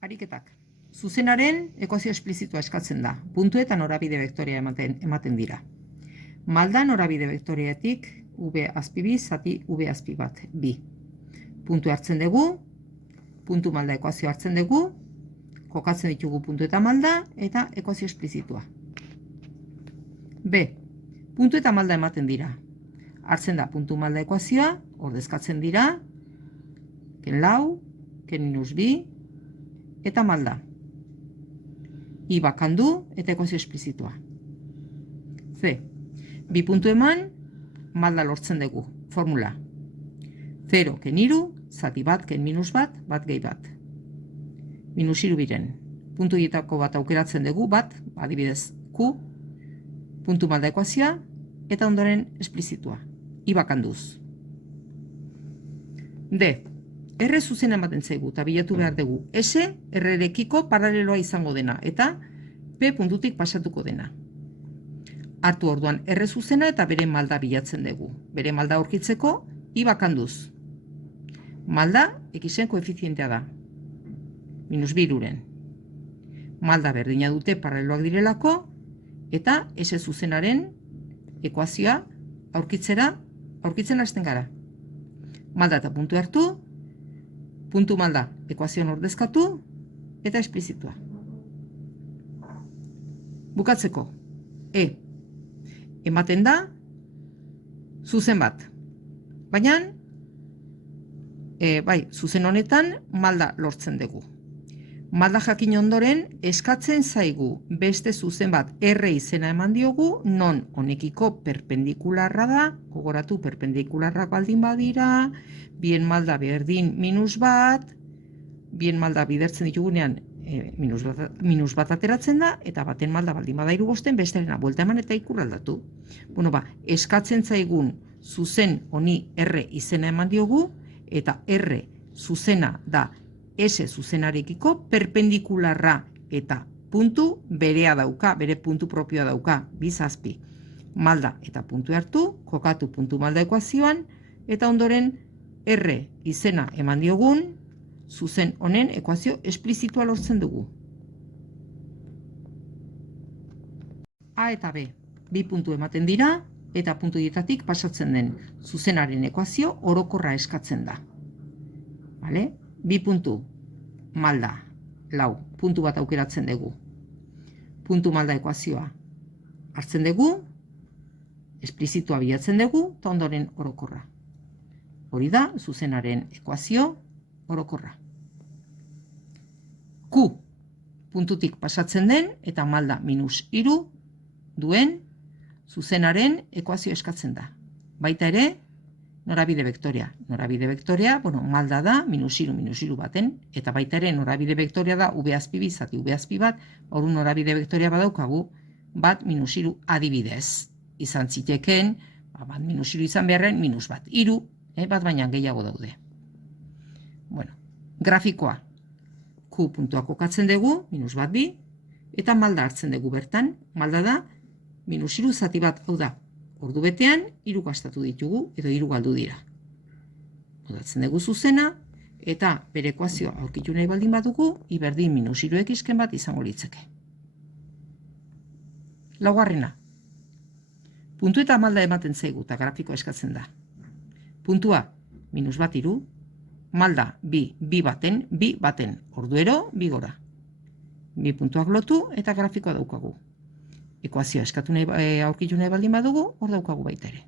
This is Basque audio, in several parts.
Ariketak. Zuzenaren ekuazio esplizitua eskatzen da. Puntu eta norabide vektorea ematen dira. Malda norabide vektoreatik v azpi bi zati v azpi bat bi. Puntu hartzen dugu, puntu malda ekuazio hartzen dugu, kokatzen ditugu puntu eta malda eta ekuazio esplizitua. B. Puntu eta malda ematen dira. Hartzen da puntu malda ekuazioa, ordezkatzen dira, ken lau, ken minus bi, eta malda. I bakandu eta ekuazio esplizitua. C. Bi puntu eman, malda lortzen dugu. Formula. 0 ken iru, zati bat ken minus bat, bat gehi bat. Minus iru biren. Puntu hietako bat aukeratzen dugu, bat, adibidez, Q, puntu malda ekuazioa, eta ondoren esplizitua. I bakanduz. D. R zuzena ematen zaigu, eta bilatu behar dugu. S, R-rekiko paraleloa izango dena, eta P puntutik pasatuko dena. Hartu orduan R zuzena eta bere malda bilatzen dugu. Bere malda aurkitzeko, I bakanduz. Malda, Xen koefizientea da. Minus biruren. Malda berdina dute paraleloak direlako, eta S zuzenaren ekuazioa aurkitzen hasten gara. Malda eta puntu hartu, puntu malda ekuazioan ordezkatu, eta esplizitua. Bukatzeko, E. Ematen da, zuzen bat. Baina, zuzen honetan malda lortzen dugu. Malda jakin ondoren, eskatzen zaigu beste zuzen bat R izena eman diogu, non honekiko perpendikularra da, gogoratu perpendikularrak baldin badira, bien malda berdin minus bat, bien malda bidertzen ditugunean minus bat ateratzen da, eta baten malda baldin bada hiru bosten, bestelena buelta eman eta ikur aldatu. Eskatzen zaigun zuzen honi R izena eman diogu, eta R zuzena da S zuzenarekiko perpendikularra eta puntu berea dauka, bere puntu propioa dauka, bizazpi. Malda eta puntu hartu, kokatu puntu malda ekuazioan, eta ondoren R izena eman diogun, zuzen honen ekuazio esplizitua lortzen dugu. A eta B, bi puntu ematen dira, eta puntu dietatik pasatzen den zuzenaren ekuazio orokorra eskatzen da. Bi puntu, malda, lau, puntu bat aukeratzen dugu. Puntu malda ekuazioa hartzen dugu, esplizitua bilatzen dugu, eta ondoren orokorra. Hori da, zuzenaren ekuazio orokorra. Q, puntutik pasatzen den, eta malda minus iru duen, zuzenaren ekuazio eskatzen da. Baita ere, norabide vektorea. Norabide vektorea, malda da, minus iru baten, eta baita ere norabide vektorea da, V azpi bi zati V azpi bat, hori norabide vektorea badaukagu, bat minus iru adibidez. Izan ziteken, bat minus iru izan beharren, minus bat iru, bat baina gehiago daude. Grafikoa. Q puntua kokatzen dugu, minus bat bi, eta malda hartzen dugu bertan, malda da, minus iru zati bat, hau da, ordu betean, hiru gastatu ditugu, edo hiru galdu dira. Odatzen dugu zuzena, eta bere ekuazioa aurkitu nahi baldin badugu, I berdin minus iru ekisken bat izango litzeke. Laugarrena. Puntu eta malda ematen zaigu, eta grafikoa eskatzen da. Puntua, minus bat iru, malda, bi baten, orduero, bi gora. Bi puntuak lotu, eta grafikoa daukagu. Ekuazioa eskatu nahi aurkitu nahi baldin badugu, hor daukagu baita ere.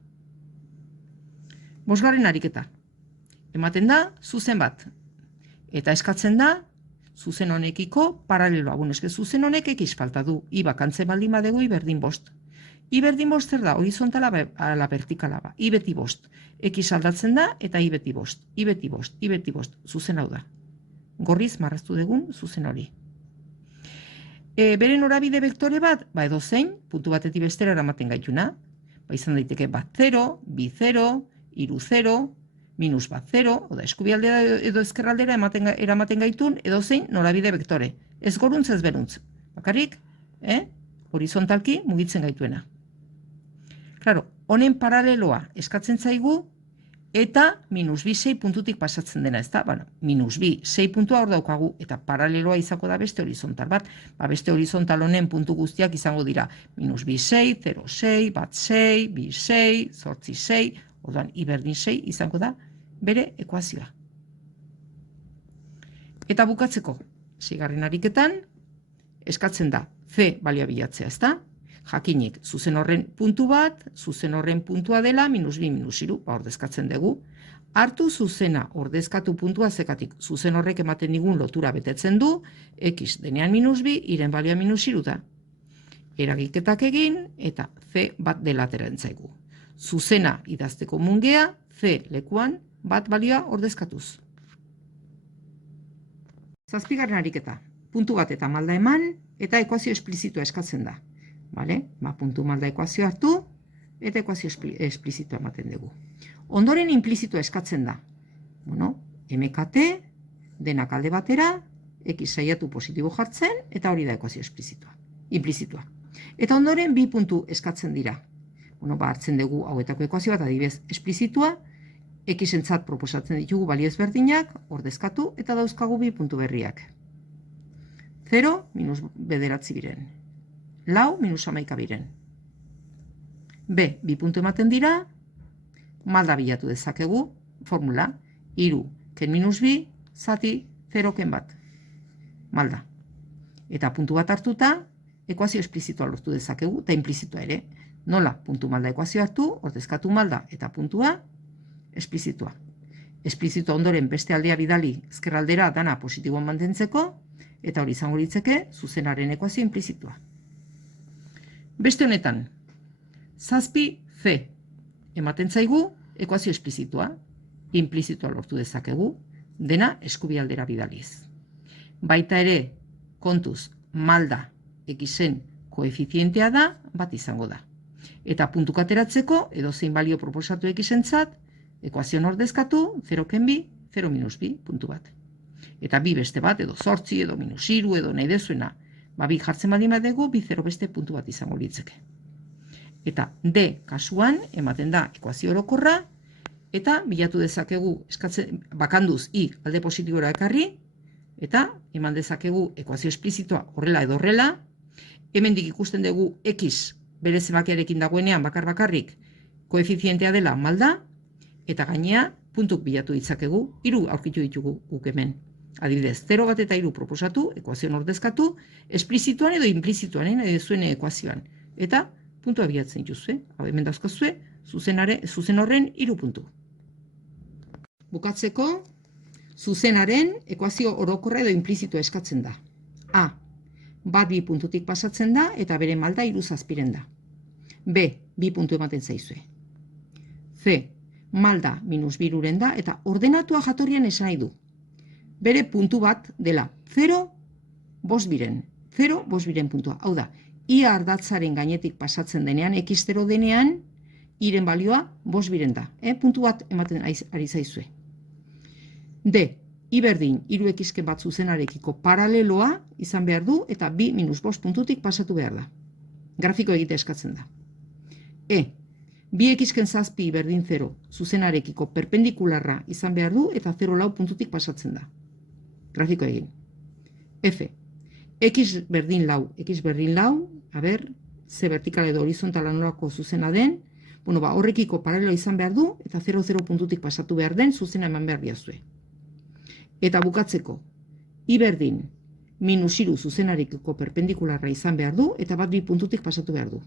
Bosgarren ariketa. Ematen da, zuzen bat. Eta eskatzen da, zuzen honekiko paraleloa. Zuzen honek ekiz falta du. I bakantzen baldin badegu, I berdin bost. I berdin bost zer da, horizontala ala vertikala ba. I beti bost. Ekiz aldatzen da, eta I beti bost. I beti bost, I beti bost. Zuzen hau da. Gorriz marraztu dugun zuzen hori. Bere norabide vektore bat, edo zein, puntu batetik bestera eramaten gaituna. Izan daiteke bat 0, bi 0, iru 0, minus bat 0, oda eskubialdera edo ezkerraldera eramaten gaitun, edo zein norabide vektore. Ez goruntz ez beruntz. Bakarrik, horizontalki mugitzen gaituena. Claro, honen paraleloa eskatzen zaigu eta minus bi 6 puntutik pasatzen dena, ezta? Bueno, minus bi 6 puntua hor daukagu, eta paraleloa izango da beste horizontal bat. Beste horizontal honen puntu guztiak izango dira minus bi 6, 0, 6, bat 6, bi 6, zortzi 6, orduan I berdin 6 izango da bere ekuazioa. Eta bukatzeko, 6. ariketan, eskatzen da C balioa bilatzea, ezta? Jakinik, zuzen horren puntu bat, zuzen horren puntua dela, minus bi, minus hiru, ordezkatzen dugu. Hartu zuzena ordezkatu puntua zekatik, zuzen horrek ematen digun lotura betetzen du, x denean minus bi, iren balioa minus hiru da. Eragiketak egin, eta C bat dela ateratzen zaigu. Zuzena idazteko mungea, C lekuan bat balioa ordezkatuz. 7. ariketa, puntu bat eta malda eman, eta ekuazio esplizitua eskatzen da. Vale? Puntu malda ekuazio hartu, eta ekuazio esplizitua ematen dugu. Ondoren implizitua eskatzen da. Bueno, MKT, denak alde batera, X saiatu positibo jartzen, eta hori da ekuazio implizitua. Eta ondoren bi puntu eskatzen dira. Bueno, hartzen dugu hauetako ekuazio bat, adibidez esplizitua, X-entzat proposatzen ditugu balio ezberdinak, ordezkatu, eta dauzkagu bi puntu berriak. 0, minus bederatzi biren. Lau, minus 11 biren. B, bi puntu ematen dira, malda bilatu dezakegu, formula, 3 ken minus bi, zati 0 ken bat. Malda. Eta puntu bat hartuta, ekuazio esplizitua lortu dezakegu, eta implizitua ere. Nola, puntu malda ekuazio hartu, ordezkatu malda, eta puntua esplizitua. Esplizitua ondoren beste aldea bidali ezkerraldera dana positiboan mantentzeko, eta hori izango litzeke zuzenaren ekuazio implizitua. Beste honetan, 7C ematen zaigu ekuazio esplizitua, implizitua lortu dezakegu, dena eskubialdera bidaliz. Baita ere, kontuz, malda Xen koefizientea da, bat izango da. Eta puntuka ateratzeko, edozein balio proposatu Xentzat, ekuazioan ordezkatu, 0 ken bi, 0 minus bi, puntu bat. Eta bi beste bat, edo zortzi, edo minus hiru, edo nahi dezuena, bi jartzen baldin badegu, bi 0 beste puntu bat izango litzeke. Eta D kasuan, ematen da ekuazio orokorra, eta bilatu dezakegu, bakanduz I alde positibora ekarri, eta eman dezakegu ekuazio esplizitua horrela edo horrela, hemendik ikusten dugu X bere zenbakiarekin dagoenean bakar-bakarrik koefizientea dela malda, eta gainea puntuk bilatu ditzakegu, 3 aurkitu ditugu guk hemen. Adibidez, 0 bat eta 3 proposatu, ekuazioan ordezkatu, esplizituan edo implizituan, edo zuen ekuazioan. Eta puntua bilatzen dituzue, hau hemen dauzkazue, zuzen horren 3 puntu. Bukatzeko, zuzenaren ekuazio orokorra edo implizitua eskatzen da. A. Bat bi puntutik pasatzen da eta bere malda 3 zazpiren da. B. Bi puntu ematen zaizue. C. Malda minus 2 uren da eta ordenatua jatorrian esan nahi du. Bere puntu bat dela 0, 5 biren. 0, 5 biren puntua. Hau da, ia ardatzaren gainetik pasatzen denean, X0 denean, iren balioa 5 biren da. Puntu bat ematen ari zaizue. D. I berdin, 3x bat zuzenarekiko paraleloa izan behar du eta 2 minus 5 puntutik pasatu behar da. Grafiko egite eskatzen da. E. 2x zazpi berdin 0 zuzenarekiko perpendikularra izan behar du eta 0 lau puntutik pasatzen da. Grafiko egin. F. X berdin lau, ze vertikal edo horizontala nolako zuzena den, horrekiko paraleloa izan behar du eta 0,0 puntutik pasatu behar den zuzena eman behar diazue. Eta bukatzeko, I berdin minus 3 zuzenarekiko perpendikularra izan behar du eta bat 2 puntutik pasatu behar du.